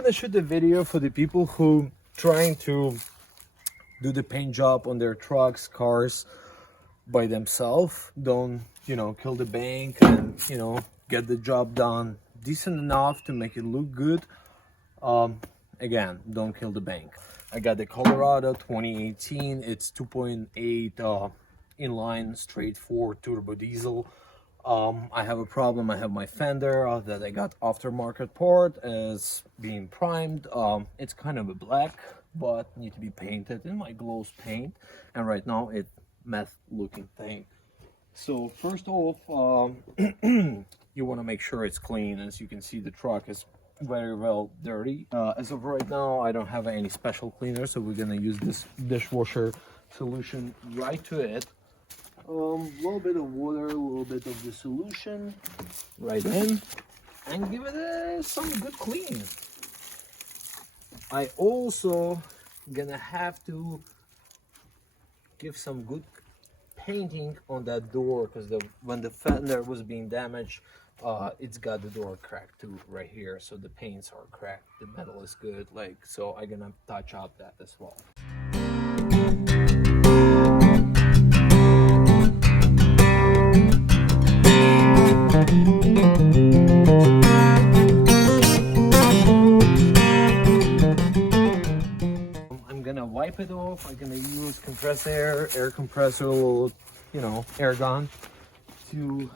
gonna shoot the video for the people who trying to do the paint job on their trucks, cars by themselves. Don't, kill the bank and, get the job done decent enough to make it look good. Again, don't kill the bank. I got the Colorado 2018. It's 2.8 inline straight 4 turbo diesel. I have a problem. I have my fender that I got aftermarket part is being primed. It's kind of a black, but need to be painted in my gloss paint, and right now it meth looking thing. So first off, you want to make sure it's clean. As you can see, the truck is very well dirty. As of right now, I don't have any special cleaner, so we're gonna use this dishwasher solution right to it. A little bit of water, a little bit of the solution right in, and give it some good clean. I also gonna have to give some good painting on that door, because when the fender was being damaged, it's got the door cracked too right here, so the paints are cracked, the metal is good, so I'm gonna touch up that as well. I'm gonna wipe it off. I'm gonna use compressed air compressor, air gun to,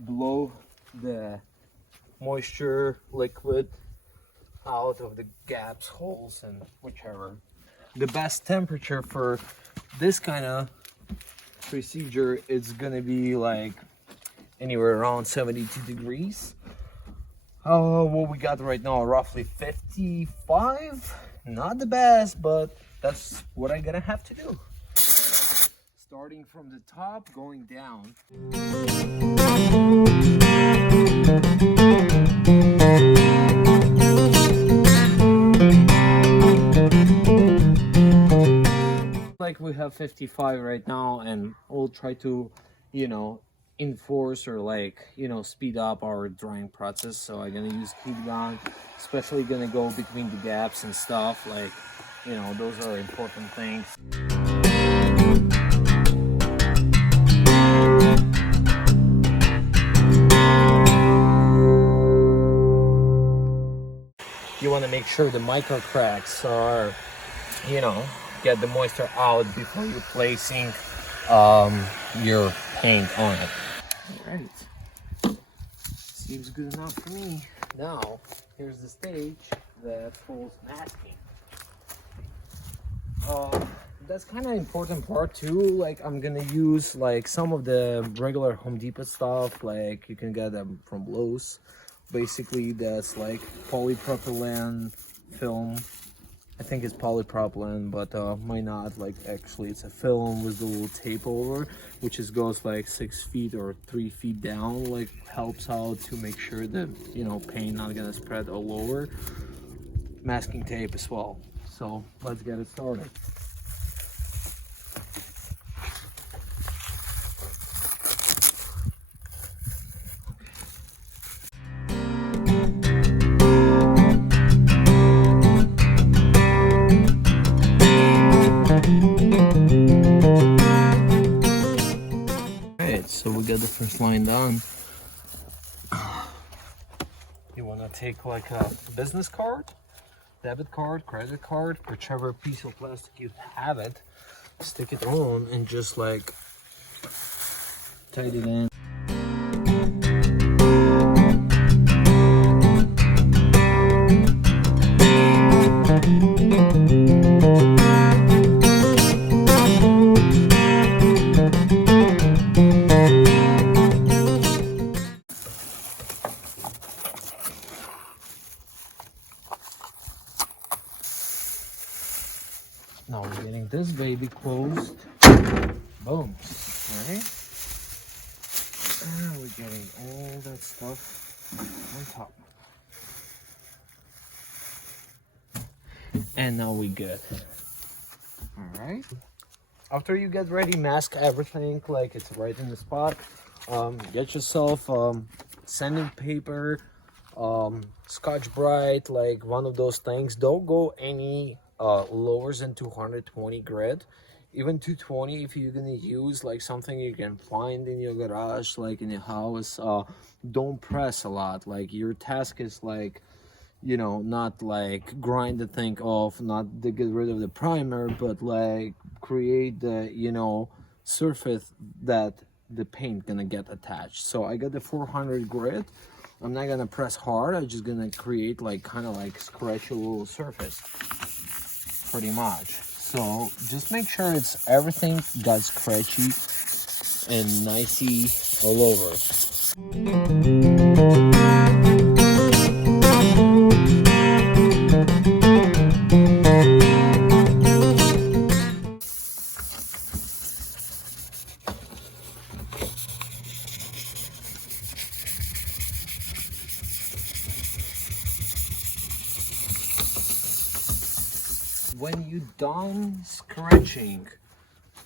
blow the moisture liquid out of the gaps, holes, and whichever. The best temperature for this kind of procedure is gonna be like anywhere around 72 degrees. What we got right now, roughly 55. Not the best, but that's what I'm gonna have to do. Starting from the top, going down. Like we have 55 right now, and we'll try to, enforce or speed up our drying process. So I'm gonna use heat gun, especially gonna go between the gaps and stuff, those are important things. You want to make sure the micro cracks are, get the moisture out before you're placing your paint on it. All right, seems good enough for me. Now here's the stage that holds masking. That's kind of important part too. I'm gonna use some of the regular Home Depot stuff, you can get them from Lowe's. Basically that's polypropylene film. I think it's polypropylene, but might not. Actually it's a film with the little tape over, which goes 6 feet or 3 feet down. Helps out to make sure that paint not gonna spread all over. Masking tape as well. So let's get it started. So we got the first line done. You want to take a business card, debit card, credit card, whichever piece of plastic you have it, stick it on and just tight it in. Now we're getting this baby closed. Boom. Alright. And we're getting all that stuff on top. And now we good. Alright. After you get ready, mask everything it's right in the spot. Get yourself sanding paper, Scotch-Brite, like one of those things. Don't go any lower than 220 grit. Even 220 if you're gonna use like something you can find in your garage, like in your house. Don't press a lot. Like your task is like, you know, not like grind the thing off, not to get rid of the primer, but like create the, you know, surface that the paint gonna get attached. So I got the 400 grit. I'm not gonna press hard. I'm just gonna create like kind of like scratch a little surface, pretty much. So just make sure it's everything got scratchy and nicey all over. When you're done scratching,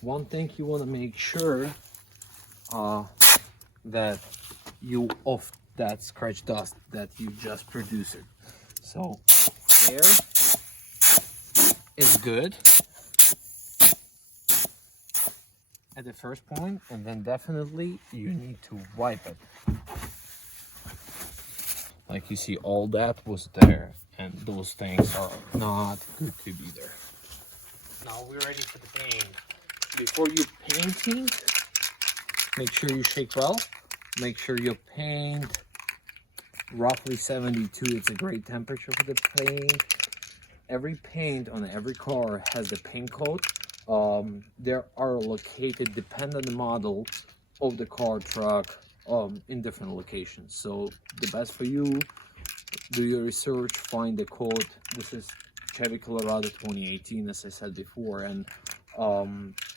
one thing you want to make sure that you off that scratch dust that you just produced. So air is good at the first point, and then definitely you need to wipe it. Like you see, all that was there, and those things are not good to be there. Now we're ready for the paint. Before you painting, make sure you shake well. Make sure you paint roughly 72. It's a great temperature for the paint. Every paint on every car has the paint coat. There are located, depend on the model of the car, truck, in different locations. So the best for you, do your research, find the code. This is Chevy Colorado 2018, as I said before, and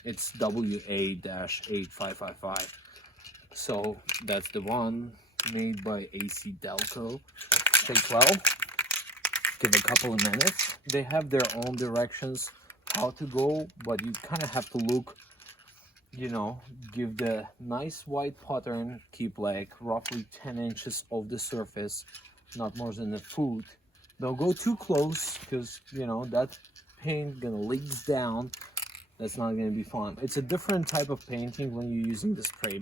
it's WA-8555. So that's the one made by AC Delco. Shake well, give a couple of minutes. They have their own directions how to go, but you kind of have to look, you know, give the nice white pattern, keep like roughly 10 inches of the surface, not more than a foot. Don't go too close, because you know that paint gonna leak down. That's not gonna be fun. It's a different type of painting when you're using the spray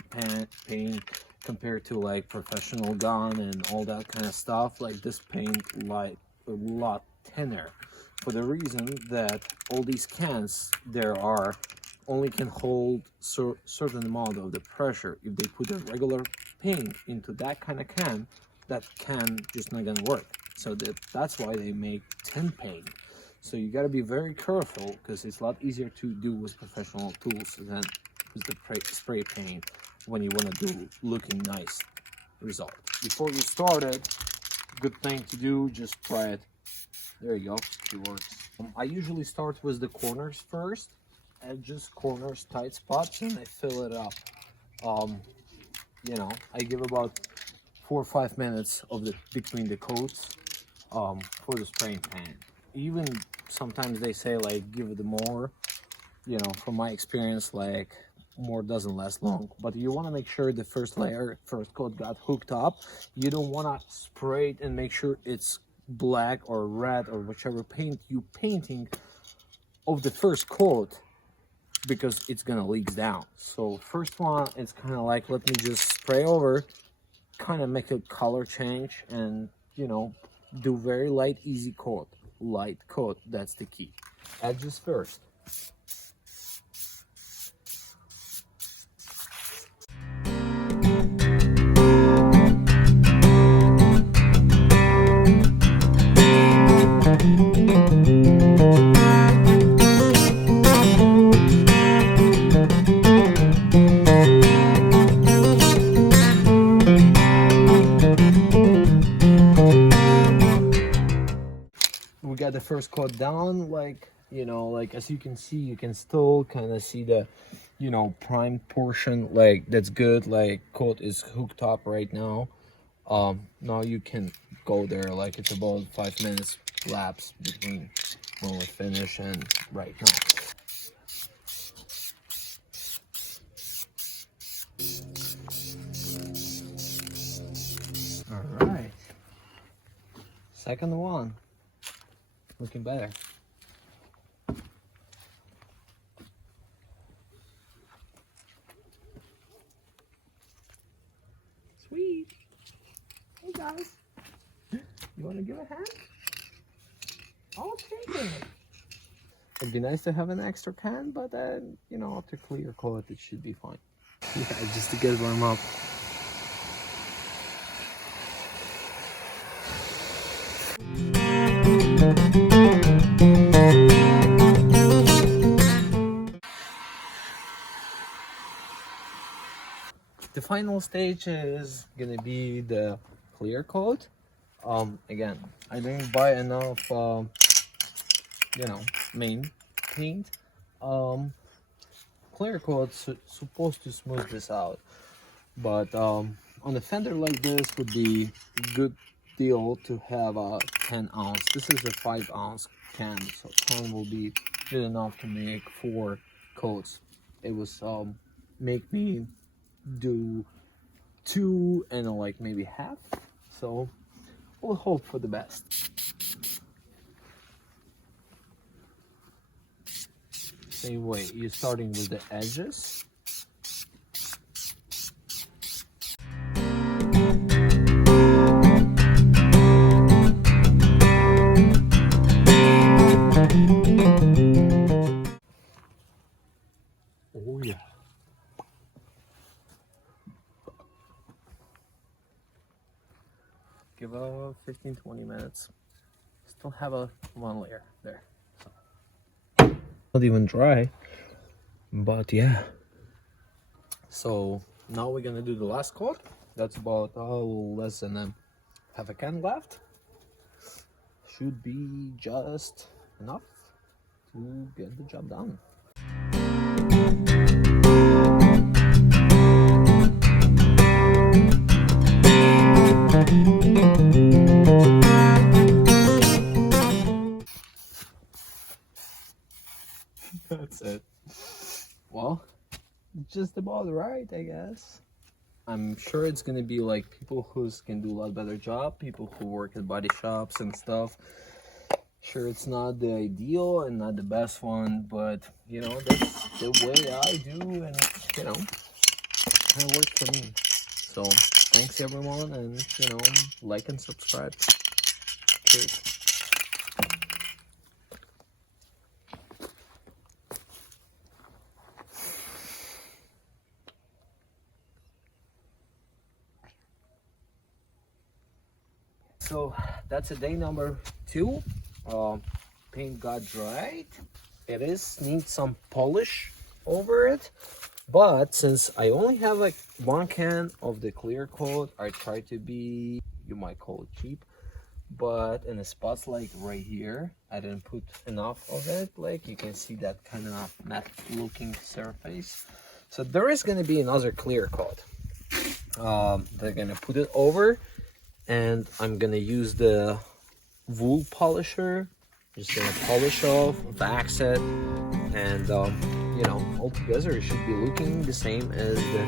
paint compared to like professional gun and all that kind of stuff. Like this paint like a lot thinner, for the reason that all these cans there are only can hold certain amount of the pressure. If they put a regular paint into that kind of can, that can just not gonna work. So that's why they make tin paint. So you got to be very careful, because it's a lot easier to do with professional tools than with the spray paint when you want to do looking nice result. Before you start it, good thing to do, just try it. There you go, it works. I usually start with the corners first, edges, corners, tight spots, and I fill it up. You know, I give about 4 or 5 minutes of the between the coats for the spraying paint. Even sometimes they say like give it more, you know, from my experience, like more doesn't last long. But you want to make sure the first layer, first coat got hooked up. You don't want to spray it and make sure it's black or red or whichever paint you painting of the first coat, because it's gonna leak down. So first one, it's kind of like, let me just spray over, kind of make a color change, and you know, do very light, easy coat. Light coat, that's the key. Edges first. We got the first coat down, like, you know, like as you can see, you can still kind of see the, you know, prime portion. Like that's good, like coat is hooked up right now. Now you can go there, like it's about 5 minutes lapse between when we finish and right now. All right, Second one. Looking better. Sweet. Hey guys. You want to give a hand? I'll take it. It'd be nice to have an extra can, but then, you know, after clear coat, it should be fine. Yeah, just to get warm up. The final stage is gonna be the clear coat. Again, I didn't buy enough, you know, main paint. Clear coat's supposed to smooth this out, but on a fender like this would be good deal to have a 10 ounce. This is a 5 ounce can, so 10 will be good enough to make 4 coats. It was make me do 2 and like maybe half, so we'll hope for the best. Same way, you're starting with the edges. Oh yeah. Give a 15-20 minutes. Still have a 1 layer there. So. Not even dry, but yeah. So now we're gonna do the last coat. That's about less than half a can left. Should be just enough to get the job done. That's it. Well, just about right, I guess. I'm sure it's gonna be like people who can do a lot better job, people who work at body shops and stuff. Sure, it's not the ideal and not the best one, but you know, that's the way I do, and you know, it works for me. So thanks everyone, and you know, like and subscribe. Cheers. So that's a day number 2. Paint got dried. It needs some polish over it, but since I only have like 1 can of the clear coat, I try to be, you might call it cheap, but in the spots like right here, I didn't put enough of it. Like you can see that kind of matte looking surface. So there is going to be another clear coat. They're going to put it over, and I'm gonna use the wool polisher. Just gonna polish off, wax it, and you know, altogether it should be looking the same as the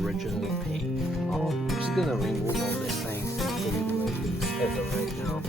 original paint. I'm just gonna remove all these things and put it the way it is as of right now.